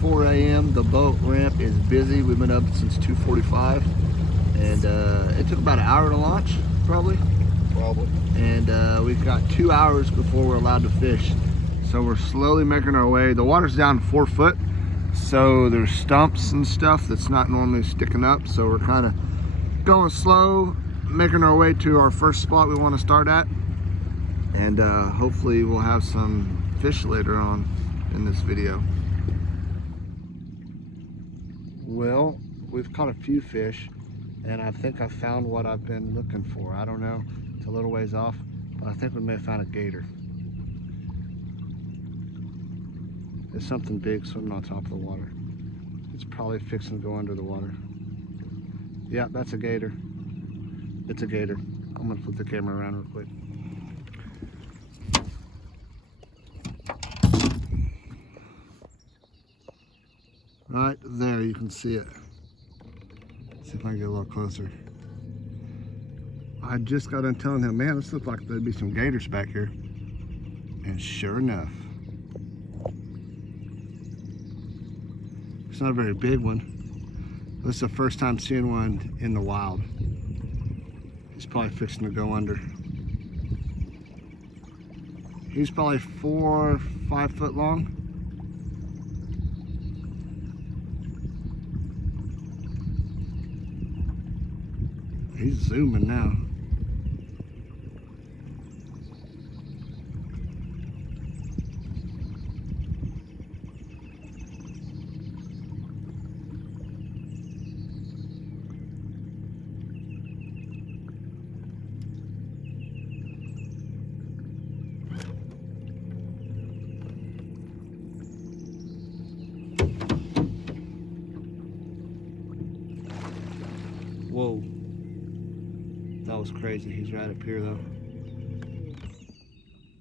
4 a.m. The boat ramp is busy. We've been up since 2:45, and it took about an hour to launch, probably. And we've got 2 hours before we're allowed to fish. So we're slowly making our way. The water's down 4 foot, so there's stumps and stuff that's not normally sticking up. So we're kind of going slow, making our way to our first spot we want to start at. And hopefully we'll have some fish later on in this video. Well, we've caught a few fish, and I think I found what I've been looking for. I don't know, it's a little ways off, but I think we may have found a gator. There's something big swimming on top of the water. It's probably fixing to go under the water. Yeah, that's a gator. It's a gator. I'm gonna flip the camera around real quick. Right there, you can see it. See if I can get a little closer. I just got done telling him, man, this looks like there'd be some gators back here. And sure enough, it's not a very big one. This is the first time seeing one in the wild. He's probably fixing to go under. He's probably 4 or 5 foot long. He's zooming now. Whoa. That was crazy. He's right up here though.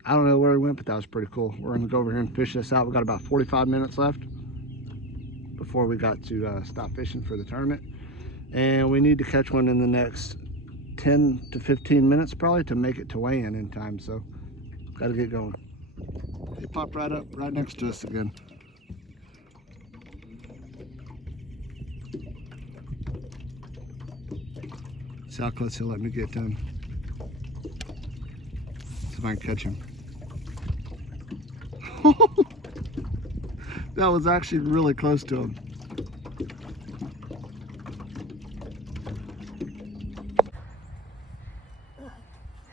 I don't know where he went, but that was pretty cool. We're gonna go over here and fish this out. We got about 45 minutes left before we got to stop fishing for the tournament. And we need to catch one in the next 10 to 15 minutes probably to make it to weigh-in in time. So gotta get going. He popped right up right next to us again. See how close he'll let me get to him. See if I can catch him. That was actually really close to him.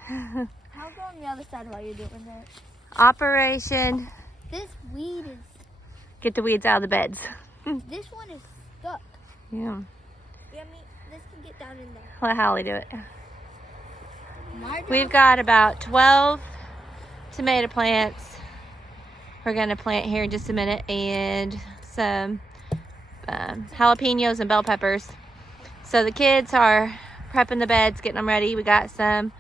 I'll go on the other side while you're doing that. Operation. This weed is... Get the weeds out of the beds. This one is stuck. Yeah. Yeah, this can get down in there. Let Hallie do it. My We've got about 12 tomato plants we're going to plant here in just a minute, and some jalapenos and bell peppers. So the kids are prepping the beds, getting them ready. We got some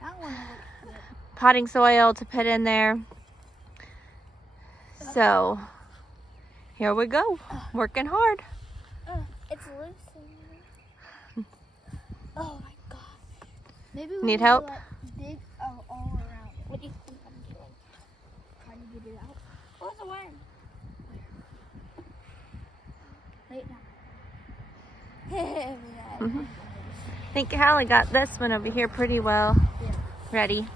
that one looks good. potting soil to put in there. So here we go, working hard. It's loose. Oh my god. Maybe we Need help? To, like, dig all around. What do you think I'm doing? Trying to get it out. Where's the worm? Wait now. I think Hallie got this one over here pretty well ready.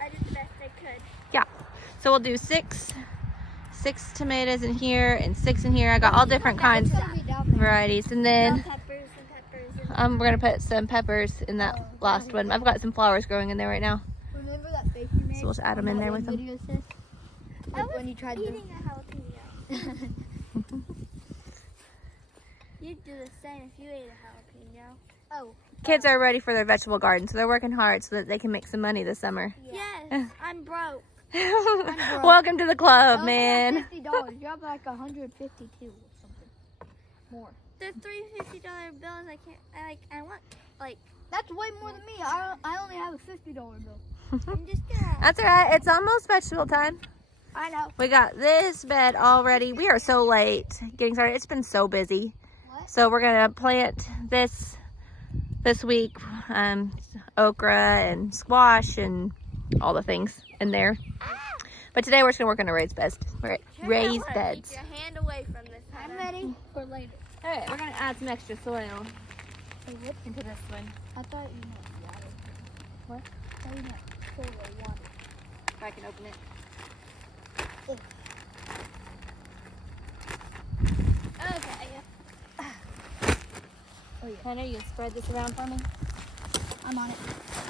I did the best I could. Yeah. So we'll do six tomatoes in here and 6 in here. I got all different kinds, varieties, and then Peppers and we're gonna put some peppers in that last one. I've got some flowers growing in there right now, Remember that face you made? so we'll just add them in there with them. Video, sis? Like when you tried eating a jalapeno. You'd do the same if you ate a jalapeno. Oh. Kids are ready for their vegetable garden, so they're working hard so that they can make some money this summer. Yes, I'm broke. Welcome to the club, man. $50. You're up like 152 or something more. The $3 $50 bills I want that's way more than me. I only have a $50 bill. I'm just gonna. That's all right. It's almost vegetable time. I know. We got this bed all ready. We are so late getting started. It's been so busy. What? So we're gonna plant this week, okra and squash and all the things in there. But today we're just gonna work on a raised beds. Raised Keep beds. your hand away from this. I'm ready for later. All right, we're gonna add some extra soil into this one. I thought you meant water. What? I thought you meant solar water. If I can open it. Okay. Oh, yeah. Hannah, you can spread this around for me? I'm on it.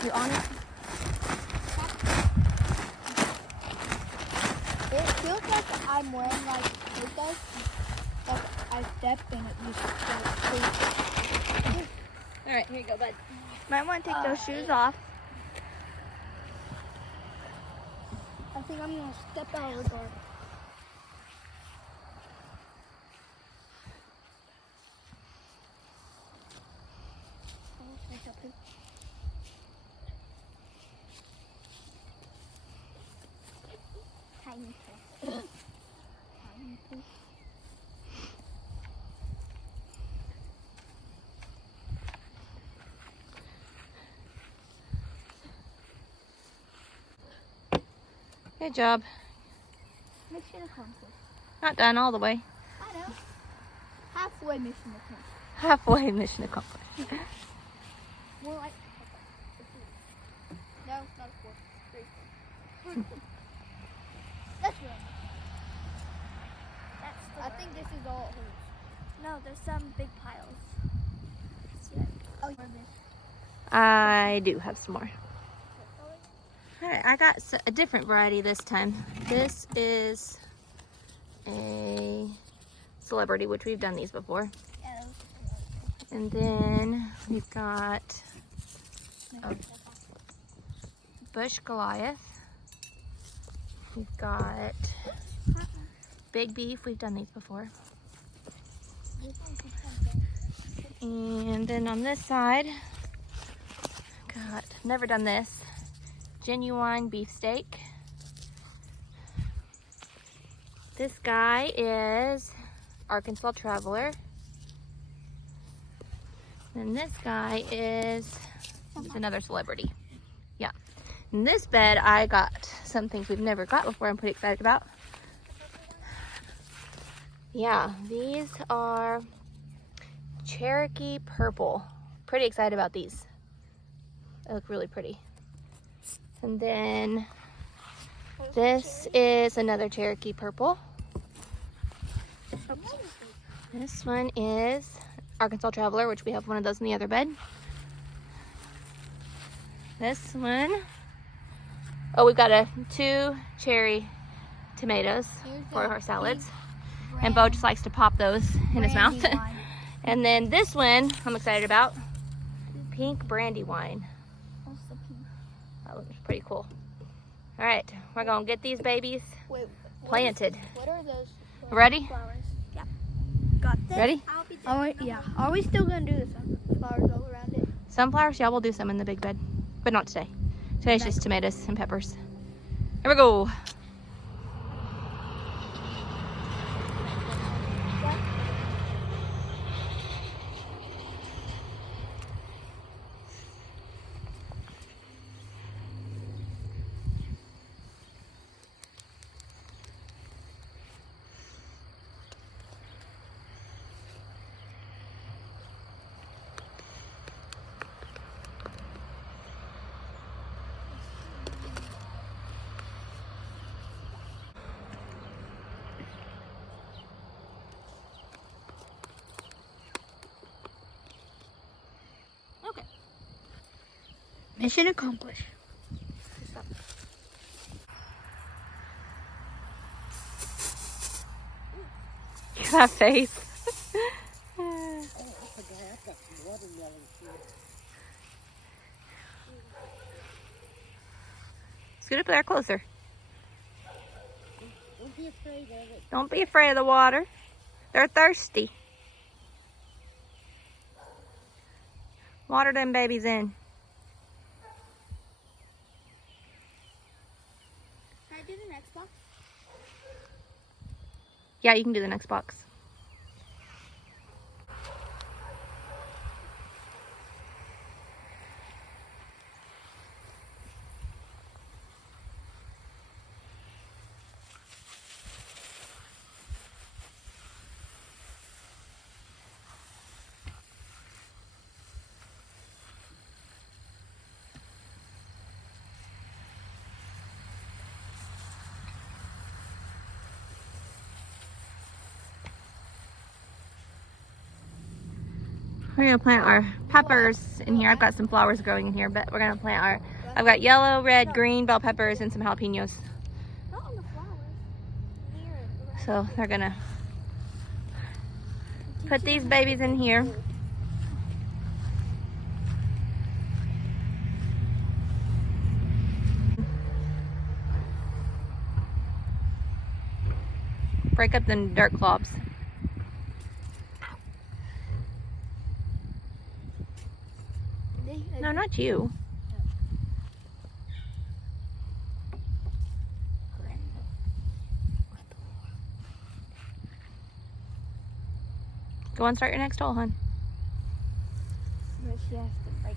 You're on it? It feels like I'm wearing like it does. Like I stepped in it. You All right, here you go, bud. might want to take those shoes off. I think I'm gonna step out of the garden. Tiny toe. Tiny toe. Good job. Mission accomplished. Not done all the way. I know. Halfway mission accomplished. Halfway mission accomplished. More like. No, not a 4. 3. That's right. I think this is all it holds. No, there's some big piles. Oh, I do have some more. All right, I got a different variety this time. This is a celebrity, which we've done these before. And then we've got a bush Goliath. We've got big beef. We've done these before. And then on this side, got never done this. Genuine beefsteak. This guy is Arkansas Traveler. And this guy is another celebrity. Yeah. In this bed, I got some things we've never got before. I'm pretty excited about. Yeah, these are Cherokee Purple. Pretty excited about these. They look really pretty. And then this is another Cherokee Purple. This one is Arkansas Traveler, which we have one of those in the other bed. This one, oh, we've got 2 cherry tomatoes for our salads. And Bo just likes to pop those in his mouth. And then this one I'm excited about, pink brandy wine. That looks pretty cool. All right, we're gonna get these babies planted. What are those? Ready? Flowers. Yeah. Got this. Ready? Yeah. Are we still gonna do the sunflowers all around it? Sunflowers, yeah, we'll do some in the big bed, but not today. Today's just tomatoes and peppers. Here we go. Okay. Mission accomplished. That face. Scoot up there closer. Don't be afraid of it. Don't be afraid of the water. They're thirsty. Water them babies in. Can I do the next box? Yeah, you can do the next box. We're gonna plant our peppers in here. I've got some flowers growing in here, but we're gonna plant our, I've got yellow, red, green bell peppers and some jalapenos. Not on the flowers. Near it. So they're gonna put these babies in here. Break up the dirt clods. No, not you. Go on, start your next hole, hon. But she has to like.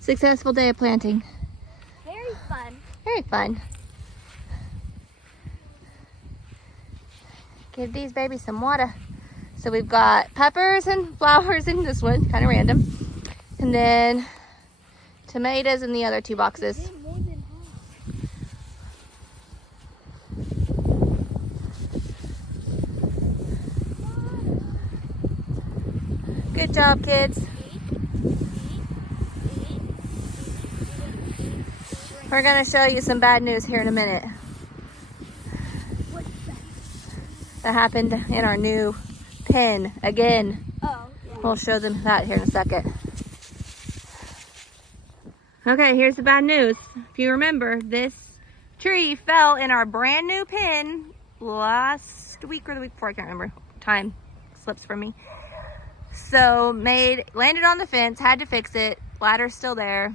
Successful day of planting. Very fun. Very fun. Give these babies some water. So we've got peppers and flowers in this one, kind of random. And then tomatoes in the other two boxes. More than half. Good job, kids. We're gonna show you some bad news here in a minute. What's that? That happened in our new pen again. Oh, yeah. We'll show them that here in a second. Okay, here's the bad news. If you remember, this tree fell in our brand new pen last week or the week before, I can't remember. Time slips from me. So landed on the fence, had to fix it. Ladder's still there.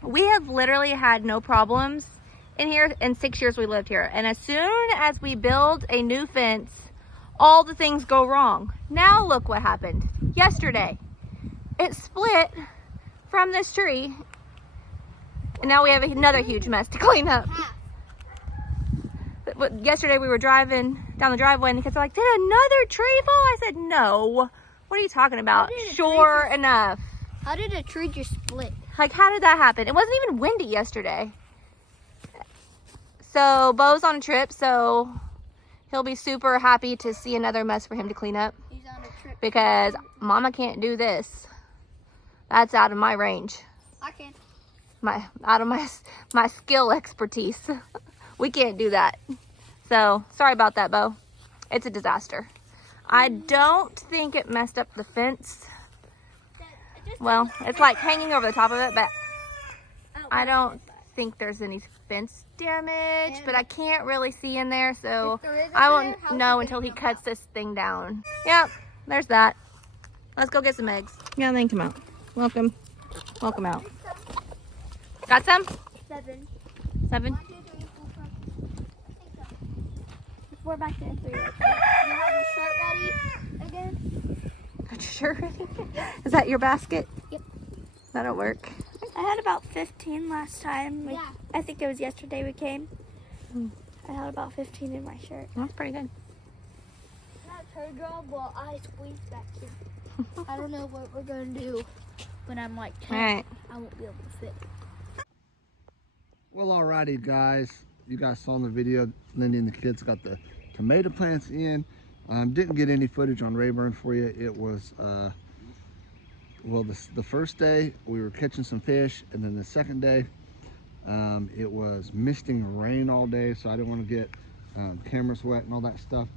We have literally had no problems in here in 6 years we lived here. And as soon as we build a new fence, all the things go wrong. Now look what happened. Yesterday, it split from this tree. And now we have another huge mess to clean up. But yesterday we were driving down the driveway and the kids are like, did another tree fall? I said, no. What are you talking about? Sure enough. How did a tree just split? Like, how did that happen? It wasn't even windy yesterday. So Bo's on a trip, so he'll be super happy to see another mess for him to clean up. He's on a trip. Because Mama can't do this. That's out of my range. I can. Out of my skill expertise. We can't do that. So sorry about that, Bo. It's a disaster. I don't think it messed up the fence. Well, it's like hanging over the top of it, but I don't think there's any fence damage, but I can't really see in there, so I won't know until he cuts this thing down. Yep, there's that. Let's go get some eggs. Yeah, then come out. Welcome. Welcome out. Got some? 7. 7? 1, 2, 3, 4, 5. I think so. 4 back there, 3 right there. You have your shirt ready again? Got your shirt ready? Is that your basket? Yep. That'll work. I had about 15 last time. Yeah. I think it was yesterday we came. I had about 15 in my shirt. That's pretty good. That's her job while I squeeze back here. I don't know what we're going to do when I'm like 10. All right. I won't be able to fit. Well, alrighty, guys. You guys saw in the video, Lindy and the kids got the tomato plants in. Didn't get any footage on Rayburn for you. It was, well, the first day we were catching some fish, and then the second day it was misting rain all day, so I didn't want to get cameras wet and all that stuff.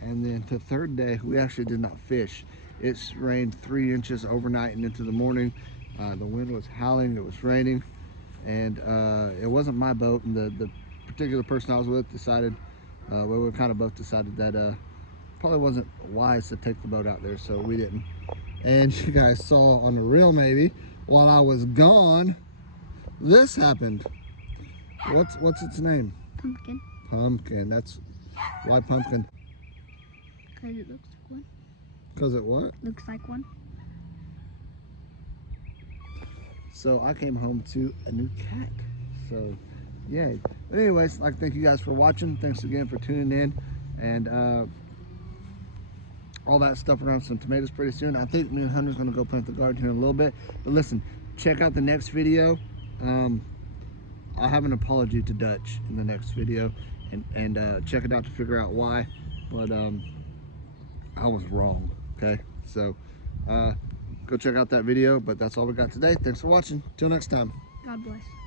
And then the third day we actually did not fish. It's rained 3 inches overnight and into the morning. The wind was howling, it was raining, and it wasn't my boat, and the particular person I was with decided, well, we kind of both decided that probably wasn't wise to take the boat out there, so we didn't. And you guys saw on the reel, maybe, while I was gone, this happened. What's its name? Pumpkin. Pumpkin. That's why pumpkin. Because it looks like one. Because it what? Looks like one. So I came home to a new cat. So yay. But anyways, I'd like to thank you guys for watching. Thanks again for tuning in. And all that stuff around some tomatoes pretty soon. I think me and Hunter's gonna go plant the garden here in a little bit. But listen, check out the next video. I'll have an apology to Dutch in the next video, and check it out to figure out why. But I was wrong. Okay, so go check out that video. But that's all we got today. Thanks for watching. Till next time. God bless.